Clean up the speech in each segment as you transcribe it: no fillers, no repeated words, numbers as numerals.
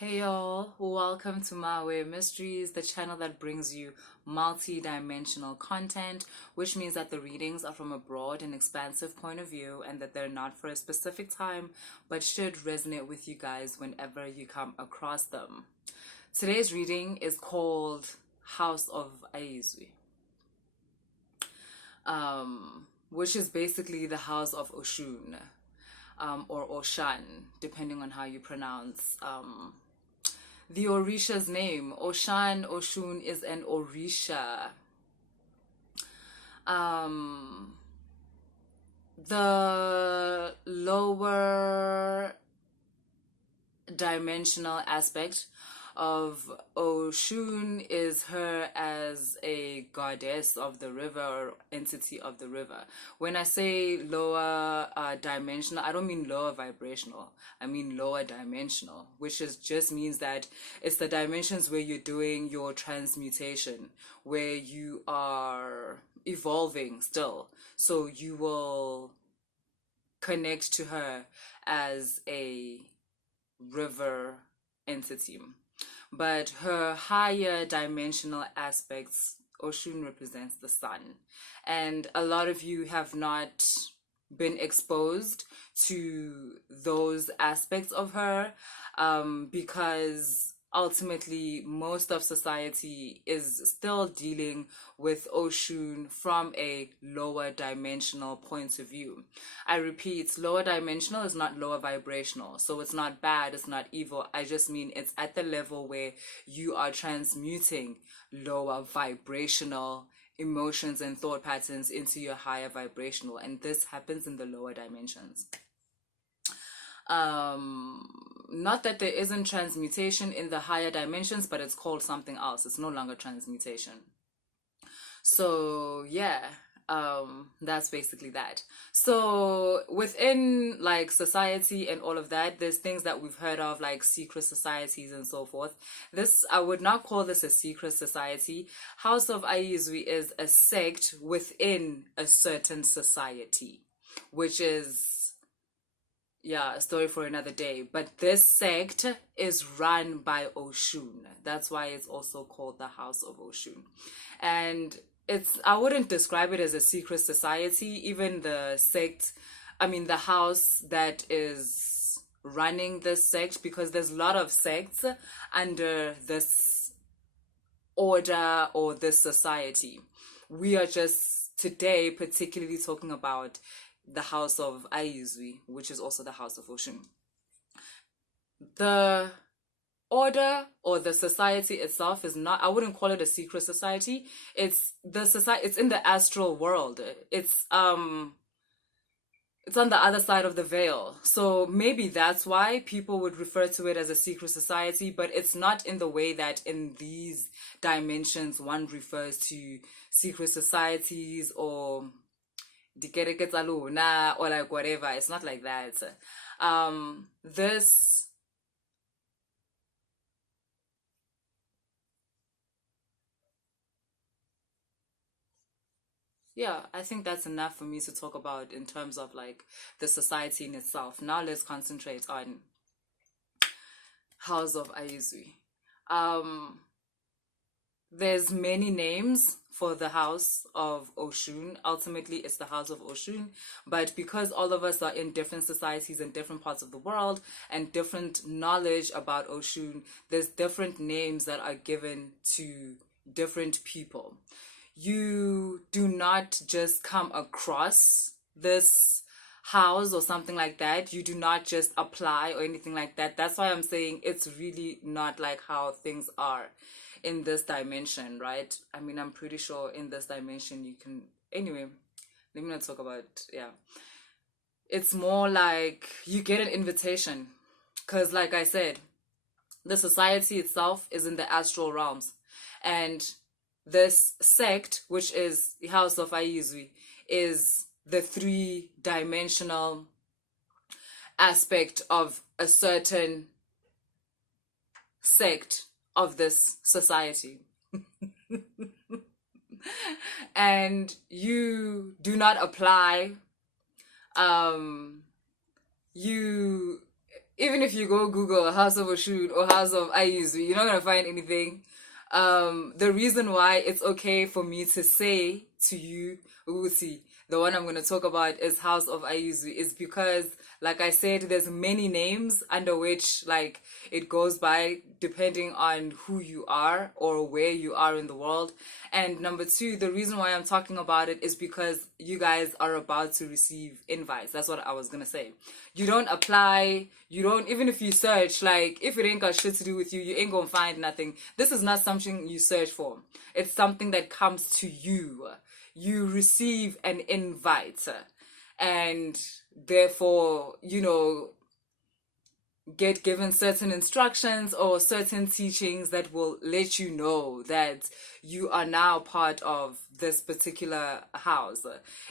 Hey y'all, welcome to My Way Mysteries, the channel that brings you multi-dimensional content, which means that the readings are from a broad and expansive point of view and that they're not for a specific time, but should resonate with you guys whenever you come across them. Today's reading is called Haus of AYIZWI, which is basically the house of OSHUN, or OSHUN, depending on how you pronounce the Orisha's name. OSHUN is an Orisha. The lower dimensional aspect of OSHUN is her as a goddess of the river or entity of the river. When I say lower dimensional, I don't mean lower vibrational. I mean lower dimensional, which just means that it's the dimensions where you're doing your transmutation, where you are evolving still. So you will connect to her as a river entity. But her higher dimensional aspects, Oshun represents the sun. And a lot of you have not been exposed to those aspects of her because ultimately most of society is still dealing with Oshun from a lower dimensional point of view. I repeat, lower dimensional is not lower vibrational, so it's not bad, it's not evil. I just mean it's at the level where you are transmuting lower vibrational emotions and thought patterns into your higher vibrational, and this happens in the lower dimensions. Not that there isn't transmutation in the higher dimensions, but it's called something else. It's no longer transmutation. So yeah, that's basically that. So within like society and all of that, there's things that we've heard of like secret societies and so forth. This, I would not call this a secret society. House of AYIZWI is a sect within a certain society, which is, yeah, a story for another day. But this sect is run by OSHUN. That's why it's also called the House of OSHUN. And I wouldn't describe it as a secret society. Even the sect, the house that is running this sect, because there's a lot of sects under this order or this society. We are just today particularly talking about the House of AYIZWI, which is also the House of OSHUN. The order or the society itself is not, I wouldn't call it a secret society. It's the society, it's in the astral world. It's on the other side of the veil. So maybe that's why people would refer to it as a secret society, but it's not in the way that in these dimensions one refers to secret societies or or like whatever. It's not like that. This Yeah, I think that's enough for me to talk about in terms of like the society in itself. Now let's concentrate on House of AYIZWI. There's many names for the House of OSHUN. Ultimately, it's the House of OSHUN. But because all of us are in different societies in different parts of the world and different knowledge about OSHUN, there's different names that are given to different people. You do not just come across this house or something like that. You do not just apply or anything like that. That's why I'm saying it's really not like how things are in this dimension, right? I'm pretty sure in this dimension you can, anyway, let me not talk about, yeah. It's more like you get an invitation because, like I said, the society itself is in the astral realms, and this sect, which is the House of AYIZWI, is the three-dimensional aspect of a certain sect of this society. And you do not apply, you even if you go Google House of OSHUN or House of AYIZWI, you're not gonna find anything. The reason why it's okay for me to say to you, Ugusi, the one I'm going to talk about is House of AYIZWI, is because, like I said, there's many names under which, like, it goes by depending on who you are or where you are in the world. And number two, the reason why I'm talking about it is because you guys are about to receive invites. That's what I was going to say. You don't apply, you don't, even if you search, like, if it ain't got shit to do with you, you ain't gonna find nothing. This is not something you search for. It's something that comes to you. You receive an invite, and therefore, you know, get given certain instructions or certain teachings that will let you know that you are now part of this particular house.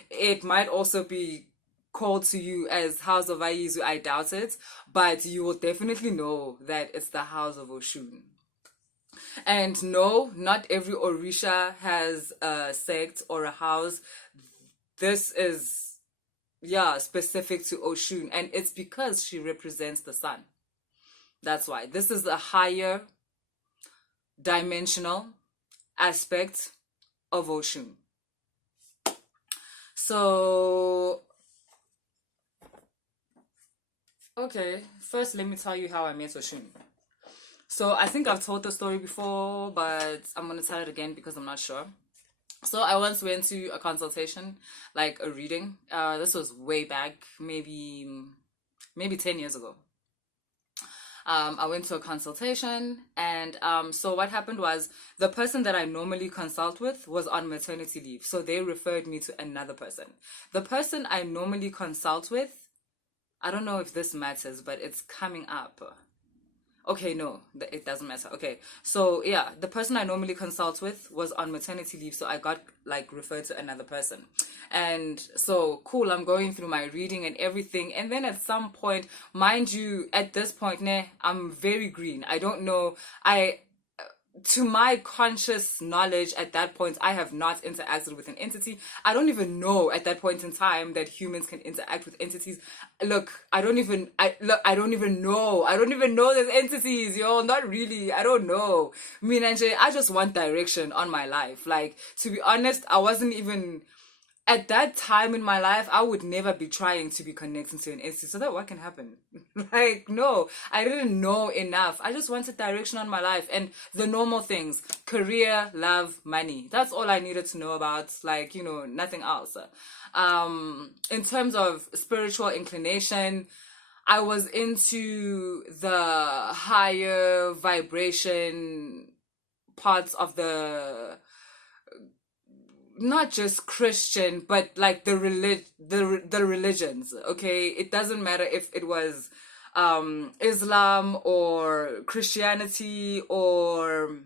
It might also be called to you as House of AYIZWI, I doubt it, but you will definitely know that it's the House of OSHUN. And no, not every Orisha has a sect or a house. This is, yeah, specific to OSHUN, and it's because she represents the sun. That's why. This is a higher dimensional aspect of OSHUN. So, okay, first let me tell you how I met OSHUN. So I think I've told the story before, but I'm going to tell it again because I'm not sure. So I once went to a consultation, like a reading. This was way back, maybe 10 years ago. I went to a consultation, and so what happened was the person that I normally consult with was on maternity leave. So they referred me to another person. The person I normally consult with, I don't know if this matters, but it's coming up. Okay, no, it doesn't matter. Okay, so yeah, the person I normally consult with was on maternity leave, so I got like referred to another person. And so cool, I'm going through my reading and everything, and then at some point, mind you, at this point, I'm very green. I don't know, to my conscious knowledge at that point, I have not interacted with an entity. I don't even know at that point in time that humans can interact with entities. Look, I don't even know. I don't even know there's entities, yo. Not really. I don't know. Me and Anjay, I just want direction on my life. Like, to be honest, I wasn't even, at that time in my life, I would never be trying to be connected to an entity so that what can happen? Like, no, I didn't know enough. I just wanted direction on my life and the normal things: career, love, money. That's all I needed to know about, like, you know, nothing else. In terms of spiritual inclination, I was into the higher vibration parts of the, not just Christian, but like the religions. Okay, it doesn't matter if it was Islam or Christianity or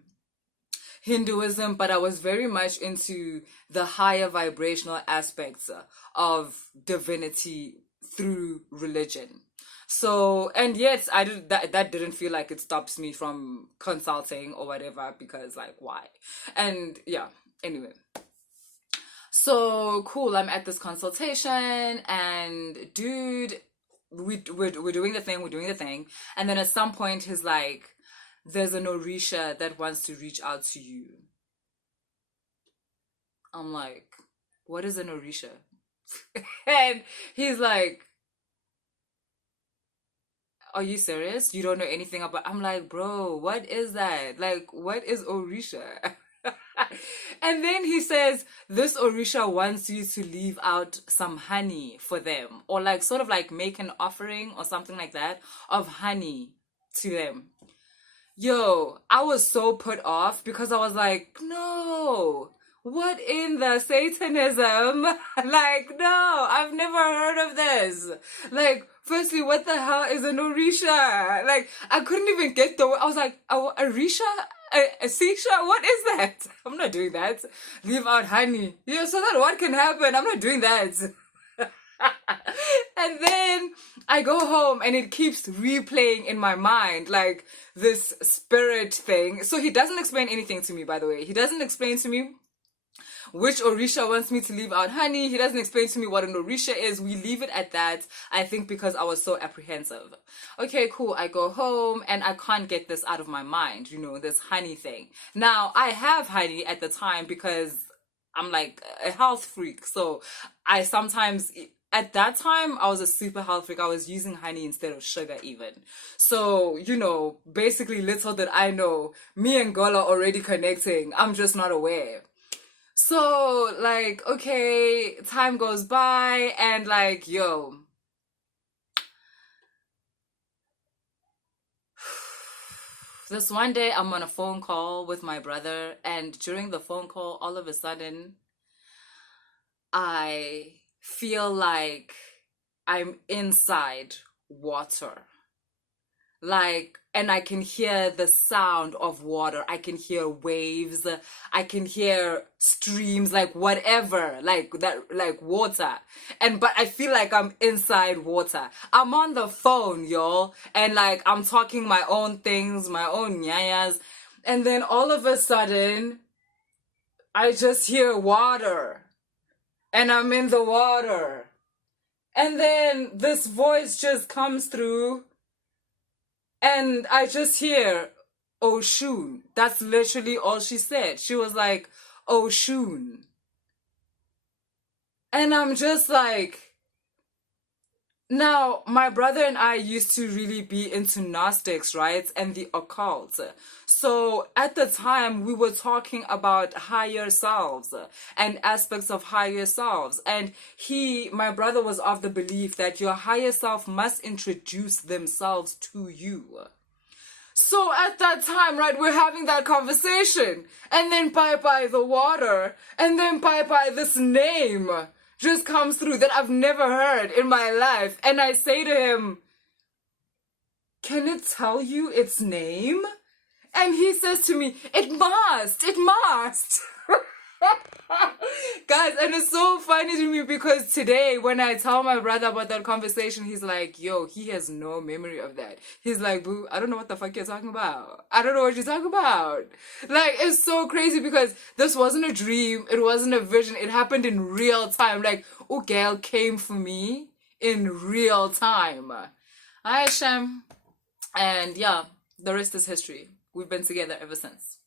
Hinduism, but I was very much into the higher vibrational aspects of divinity through religion. So, and yet I did that didn't feel like it stops me from consulting or whatever, because like, why? And yeah, anyway. So cool, I'm at this consultation, and dude, we're doing the thing, and then at some point he's like, there's an Orisha that wants to reach out to you. I'm like, what is an Orisha? And he's like, are you serious? You don't know anything about? I'm like, bro, what is that? Like, what is Orisha? And then he says, this Orisha wants you to leave out some honey for them, or like sort of like make an offering or something like that of honey to them. Yo, I was so put off because I was like, no, what in the Satanism? Like, no, I've never heard of this. Like, firstly, what the hell is an Orisha? Like, I couldn't even get I was like, Orisha? A Sisha? What is that? I'm not doing that. Leave out honey. Yeah, so that what can happen? I'm not doing that. And then I go home and it keeps replaying in my mind, like this spirit thing. So he doesn't explain anything to me, by the way. He doesn't explain to me which Orisha wants me to leave out honey. He doesn't explain to me what an Orisha is. We leave it at that, I think, because I was so apprehensive. Okay, cool. I go home and I can't get this out of my mind, this honey thing. Now, I have honey at the time because I'm like a health freak. So I sometimes, at that time, I was a super health freak. I was using honey instead of sugar even. So, basically little did I know, me and Gola already connecting. I'm just not aware. So, like, okay, time goes by and like, yo, this one day I'm on a phone call with my brother, and during the phone call, all of a sudden, I feel like I'm inside water. Like, and I can hear the sound of water. I can hear waves. I can hear streams, like whatever, like that, like water. But I feel like I'm inside water. I'm on the phone, y'all, and like I'm talking my own things, my own nyayas. And then all of a sudden, I just hear water. And I'm in the water. And then this voice just comes through. And I just hear, OSHUN. That's literally all she said. She was like, OSHUN. And I'm just like, now, my brother and I used to really be into Gnostics, right? And the occult. So at the time, we were talking about higher selves and aspects of higher selves. And my brother was of the belief that your higher self must introduce themselves to you. So at that time, right, we're having that conversation. And then bye-bye the water. And then bye-bye this name just comes through that I've never heard in my life. And I say to him, can it tell you its name? And he says to me, it must. Guys, and it's so funny to me because today when I tell my brother about that conversation, he's like, yo, he has no memory of that. He's like, boo, I don't know what the fuck you're talking about. I don't know what you're talking about. Like, it's so crazy because this wasn't a dream. It wasn't a vision. It happened in real time. Like, Ugel came for me in real time. Hi, Shem. And yeah, the rest is history. We've been together ever since.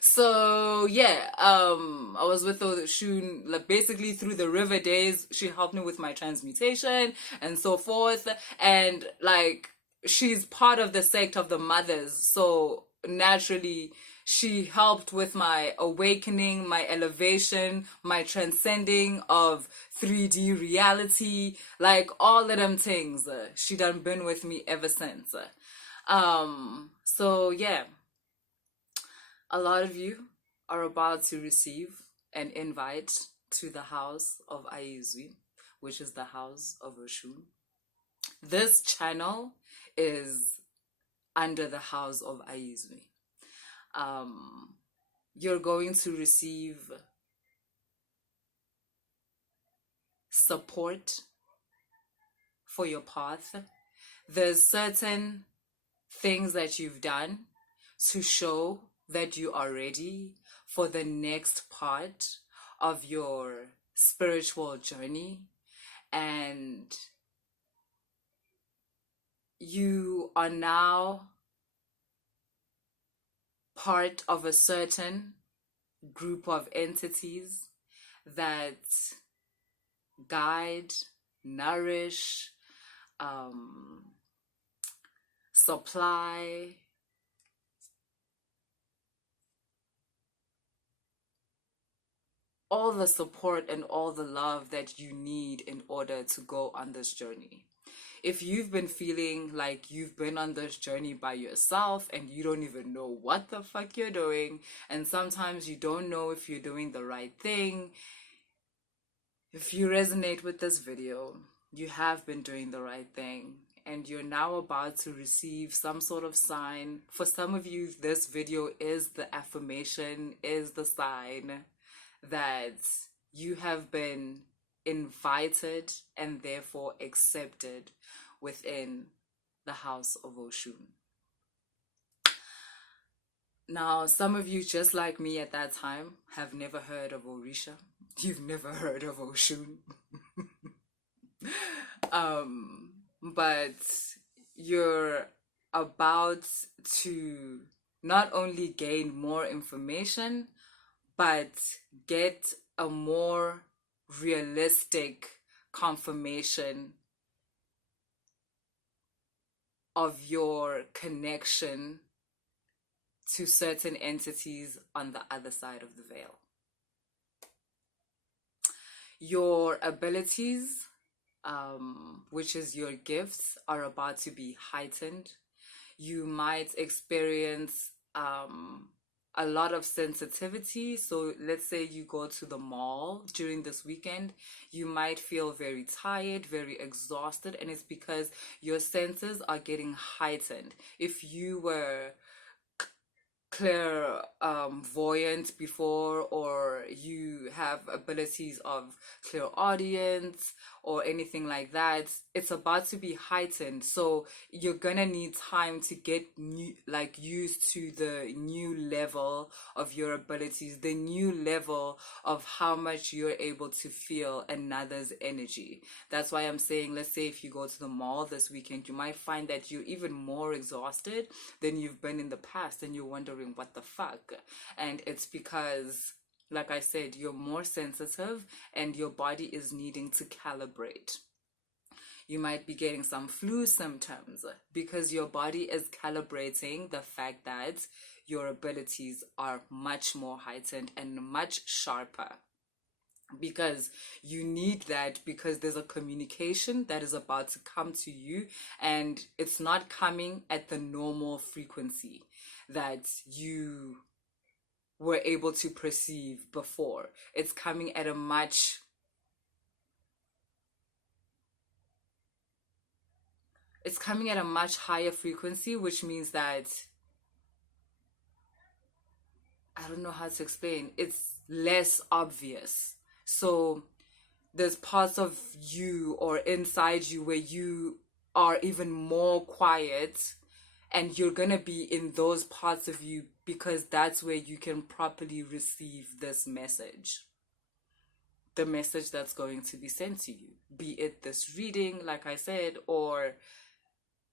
So yeah, I was with OSHUN, like basically through the river days. She helped me with my transmutation and so forth, and like she's part of the sect of the mothers, so naturally she helped with my awakening, my elevation, my transcending of 3D reality, like all of them things. She done been with me ever since. So yeah, a lot of you are about to receive an invite to the House of AYIZWI, which is the House of OSHUN. This channel is under the House of AYIZWI. You're going to receive support for your path. There's certain things that you've done to show that you are ready for the next part of your spiritual journey, and you are now part of a certain group of entities that guide, nourish, supply, all the support and all the love that you need in order to go on this journey. If you've been feeling like you've been on this journey by yourself and you don't even know what the fuck you're doing, and sometimes you don't know if you're doing the right thing, if you resonate with this video, you have been doing the right thing and you're now about to receive some sort of sign. For some of you, this video is the affirmation, is the sign that you have been invited and therefore accepted within the House of OSHUN. Now, some of you, just like me at that time, have never heard of Orisha. You've never heard of OSHUN. But you're about to not only gain more information, but get a more realistic confirmation of your connection to certain entities on the other side of the veil. Your abilities, which is your gifts, are about to be heightened. You might experience a lot of sensitivity. So let's say you go to the mall during this weekend, you might feel very tired, very exhausted, and it's because your senses are getting heightened. If you were clairvoyant before, or you have abilities of clairaudience or anything like that, it's about to be heightened. So you're gonna need time to get used to the new level of your abilities, the new level of how much you're able to feel another's energy. That's why I'm saying, let's say if you go to the mall this weekend, you might find that you're even more exhausted than you've been in the past, and you're wondering what the fuck. And it's because, like I said, you're more sensitive and your body is needing to calibrate. You might be getting some flu symptoms because your body is calibrating the fact that your abilities are much more heightened and much sharper, because you need that, because there's a communication that is about to come to you, and it's not coming at the normal frequency that you were able to perceive before. It's coming at a much higher frequency, which means that, I don't know how to explain, it's less obvious. So there's parts of you or inside you where you are even more quiet, and you're gonna be in those parts of you because that's where you can properly receive this message, the message that's going to be sent to you, be it this reading, like I said, or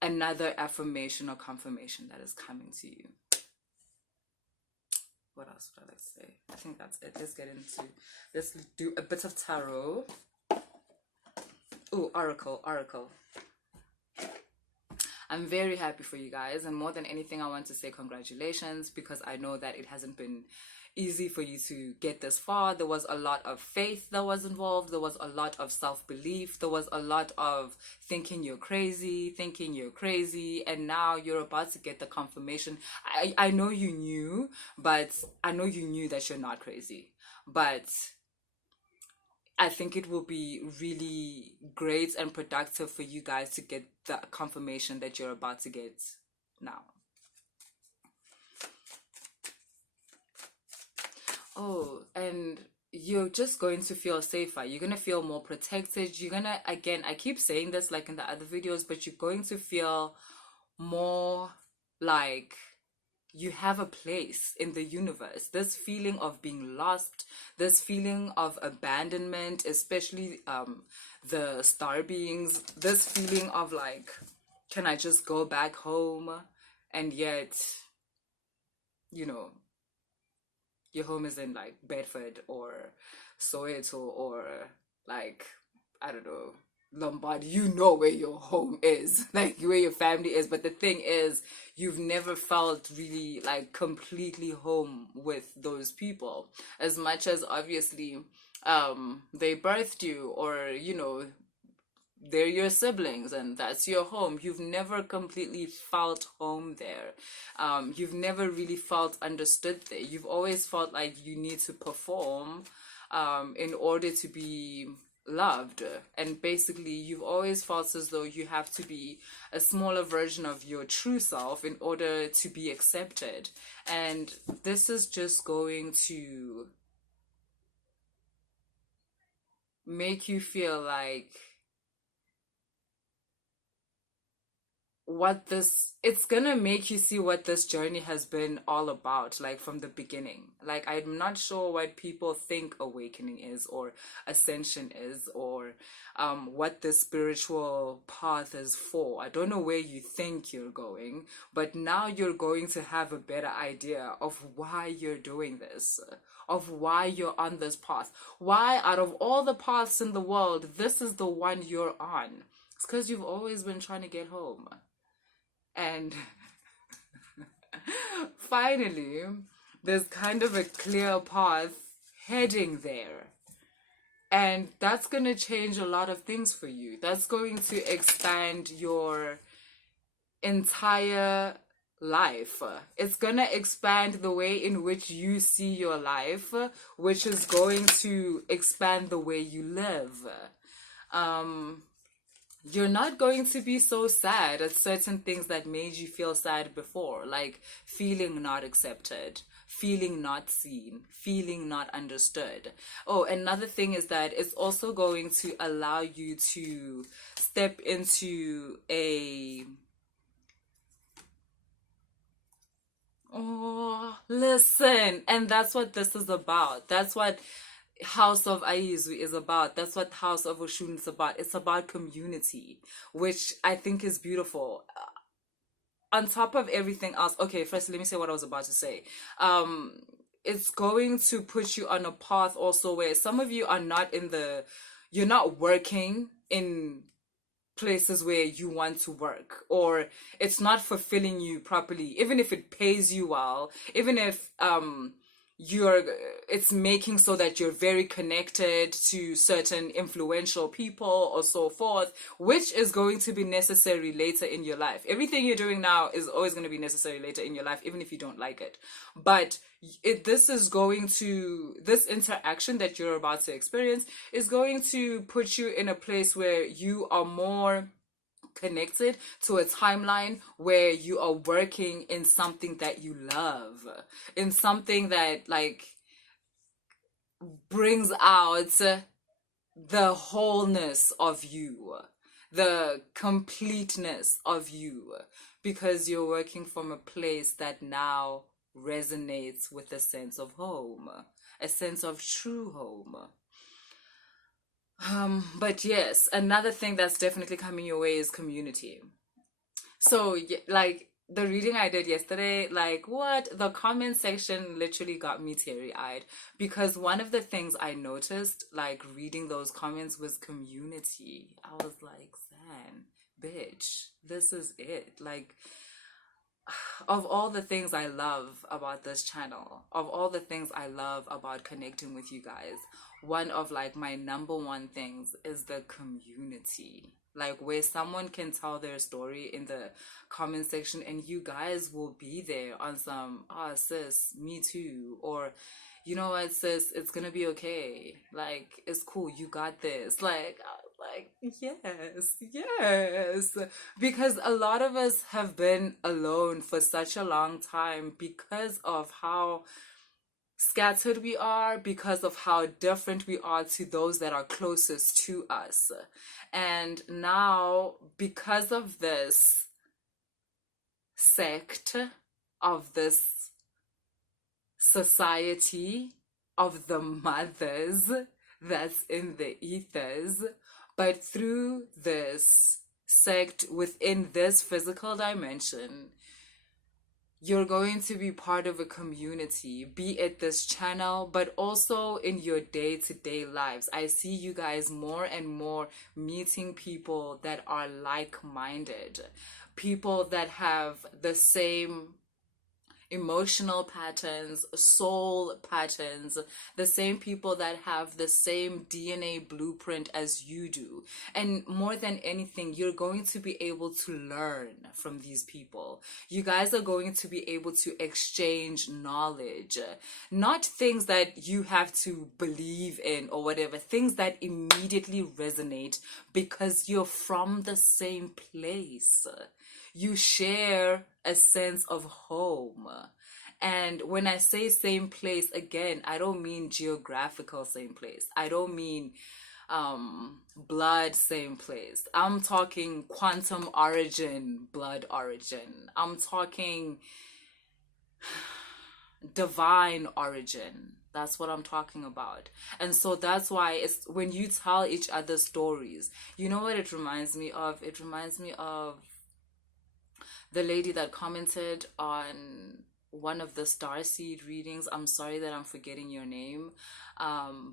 another affirmation or confirmation that is coming to you. What else would I like to say? I think that's it. Let's do a bit of tarot. Oh, oracle. I'm very happy for you guys, and more than anything, I want to say congratulations, because I know that it hasn't been easy for you to get this far. There was a lot of faith that was involved. There was a lot of self-belief. There was a lot of thinking you're crazy, and now you're about to get the confirmation. I know you knew, but I know you knew that you're not crazy, but I think it will be really great and productive for you guys to get the confirmation that you're about to get now. Oh, and you're just going to feel safer. You're going to feel more protected. You're going to, again, I keep saying this like in the other videos, but you're going to feel more like you have a place in the universe. This feeling of being lost, this feeling of abandonment, especially the star beings, this feeling of like, can I just go back home? And yet, you know, your home is in like Bedford or Soweto or like, I don't know, Lombard. You know where your home is, like where your family is. But the thing is, you've never felt really like completely home with those people, as much as obviously they birthed you, or you know, they're your siblings and that's your home. You've never completely felt home there. You've never really felt understood there. You've always felt like you need to perform in order to be loved. And basically, you've always felt as though you have to be a smaller version of your true self in order to be accepted. And this is just going to make you feel like it's gonna make you see what this journey has been all about, like from the beginning. Like, I'm not sure what people think awakening is, or ascension is, or what the spiritual path is for. I don't know where you think you're going, but now you're going to have a better idea of why you're doing this, of why you're on this path, why out of all the paths in the world, this is the one you're on. It's because you've always been trying to get home. And finally, there's kind of a clear path heading there. And that's going to change a lot of things for you. That's going to expand your entire life. It's going to expand the way in which you see your life, which is going to expand the way you live. You're not going to be so sad at certain things that made you feel sad before, like feeling not accepted, feeling not seen, feeling not understood. Oh, another thing is that it's also going to allow you to step into oh, listen, and that's what this is about. That's what House of AYIZWI is about. That's what House of OSHUN is about. It's about community, which I think is beautiful. On top of everything else, okay, first let me say what I was about to say. It's going to put you on a path also where some of you are you're not working in places where you want to work, or it's not fulfilling you properly, even if it pays you well, even if it's making so that you're very connected to certain influential people or so forth, which is going to be necessary later in your life. Everything you're doing now is always going to be necessary later in your life, even if you don't like it. But this interaction that you're about to experience is going to put you in a place where you are more connected to a timeline where you are working in something that you love, in something that like brings out the wholeness of you, the completeness of you, because you're working from a place that now resonates with a sense of home, a sense of true home. But yes, another thing that's definitely coming your way is community. So, like the reading I did yesterday, like what? The comment section literally got me teary-eyed, because one of the things I noticed, like reading those comments, was community. I was like, Zanne, bitch, this is it. Like, of all the things I love about this channel, of all the things I love about connecting with you guys, one of like my number one things is the community. Like where someone can tell their story in the comment section and you guys will be there on some, sis, me too, or you know what, sis, it's gonna be okay. Like, it's cool, you got this. Like, yes. Because a lot of us have been alone for such a long time because of how scattered we are, because of how different we are to those that are closest to us. And now, because of this sect, of this society of the mothers that's in the ethers, but through this sect within this physical dimension, you're going to be part of a community, be it this channel, but also in your day-to-day lives. I see you guys more and more meeting people that are like-minded, people that have the same emotional patterns, soul patterns, the same people that have the same DNA blueprint as you do. And more than anything, you're going to be able to learn from these people. You guys are going to be able to exchange knowledge, not things that you have to believe in or whatever, things that immediately resonate because you're from the same place. You share a sense of home. And when I say same place, again, I don't mean geographical same place. I don't mean blood, same place. I'm talking quantum origin, blood origin. I'm talking divine origin. That's what I'm talking about. And so that's why it's when you tell each other stories, you know what it reminds me of? It reminds me of the lady that commented on one of the starseed readings. I'm sorry that I'm forgetting your name,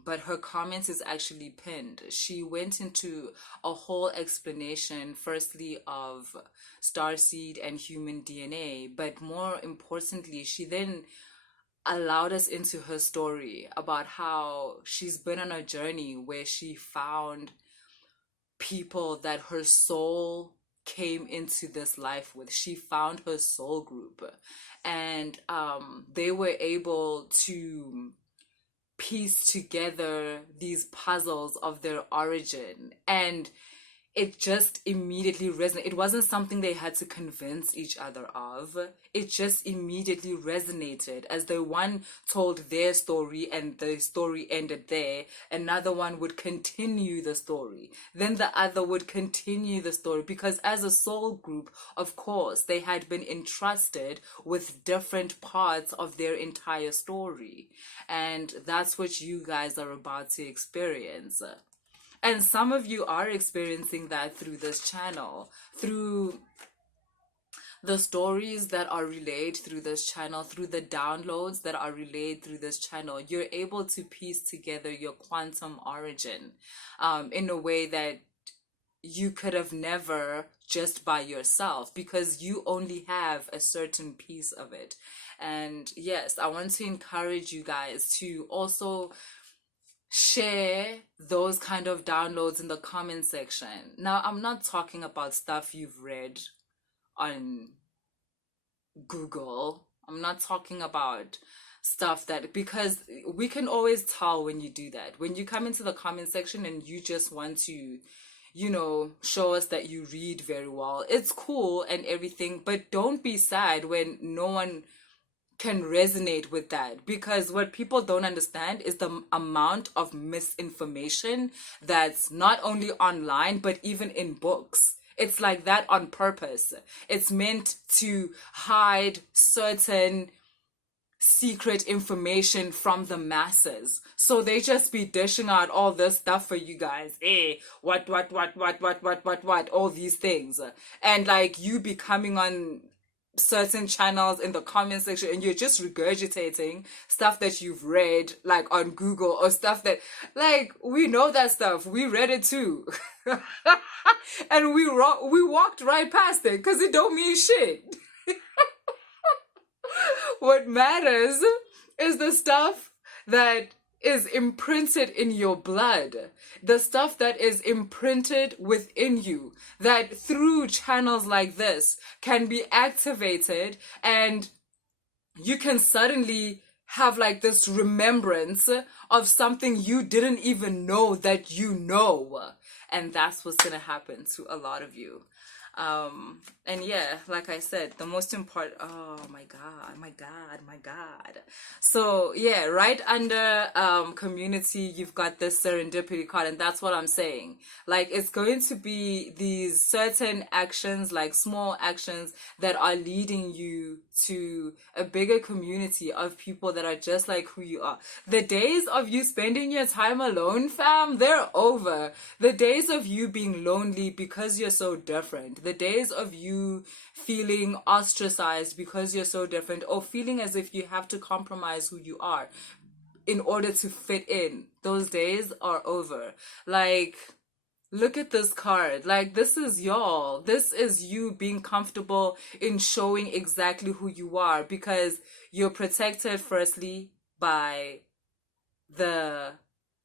but her comment is actually pinned. She went into a whole explanation, firstly, of starseed and human DNA, but more importantly, she then allowed us into her story about how she's been on a journey where she found people that her soul came into this life with. She found her soul group, and they were able to piece together these puzzles of their origin, and it just immediately resonated. It wasn't something they had to convince each other of. It just immediately resonated as the one told their story and the story ended there. Another one would continue the story. Then the other would continue the story, because as a soul group, of course, they had been entrusted with different parts of their entire story. And that's what you guys are about to experience. And some of you are experiencing that through this channel, through the stories that are relayed through this channel, through the downloads that are relayed through this channel. You're able to piece together your quantum origin in a way that you could have never just by yourself, because you only have a certain piece of it. And yes, I want to encourage you guys to also share those kind of downloads in the comment section. Now, I'm not talking about stuff you've read on Google. I'm not talking about stuff that, because we can always tell when you do that. When you come into the comment section and you just want to, show us that you read very well, it's cool and everything, but don't be sad when no one can resonate with that, because what people don't understand is the amount of misinformation that's not only online but even in books. It's like that on purpose. It's meant to hide certain secret information from the masses, so they just be dishing out all this stuff for you guys. What, all these things, and like you be coming on certain channels in the comment section and you're just regurgitating stuff that you've read like on Google, or stuff that, like, we know that stuff, we read it too. And we walked right past it because it don't mean shit. What matters is the stuff that is imprinted in your blood, the stuff that is imprinted within you, that through channels like this can be activated, and you can suddenly have like this remembrance of something you didn't even know that you know. And that's what's gonna happen to a lot of you. And yeah, like I said, the most important, oh my God. So yeah, right under community, you've got this serendipity card, and that's what I'm saying. Like, it's going to be these certain actions, like small actions, that are leading you to a bigger community of people that are just like who you are. The days of you spending your time alone, fam, they're over. The days of you being lonely because you're so different, the days of you feeling ostracized because you're so different, or feeling as if you have to compromise who you are in order to fit in, those days are over. Like, look at this card. Like, this is y'all. This is you being comfortable in showing exactly who you are, because you're protected firstly by the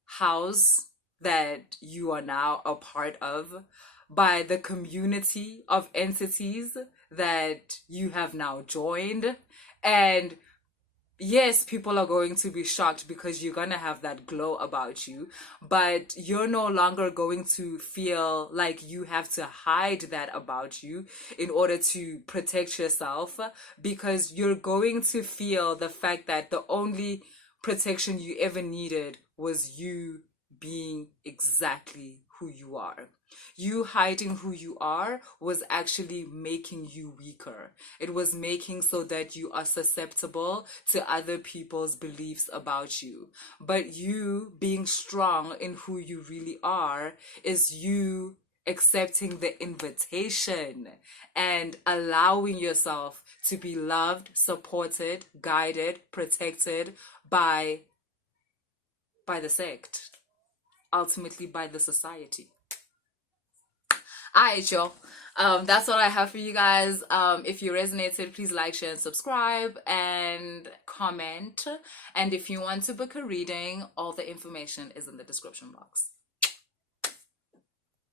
house that you are now a part of, by the community of entities that you have now joined. And yes, people are going to be shocked because you're going to have that glow about you, but you're no longer going to feel like you have to hide that about you in order to protect yourself, because you're going to feel the fact that the only protection you ever needed was you being exactly who you are. You hiding who you are was actually making you weaker. It was making so that you are susceptible to other people's beliefs about you. But you being strong in who you really are is you accepting the invitation and allowing yourself to be loved, supported, guided, protected by the sect, ultimately by the society. Alright, y'all. That's what I have for you guys. If you resonated, please like, share, and subscribe, and comment. And if you want to book a reading, all the information is in the description box.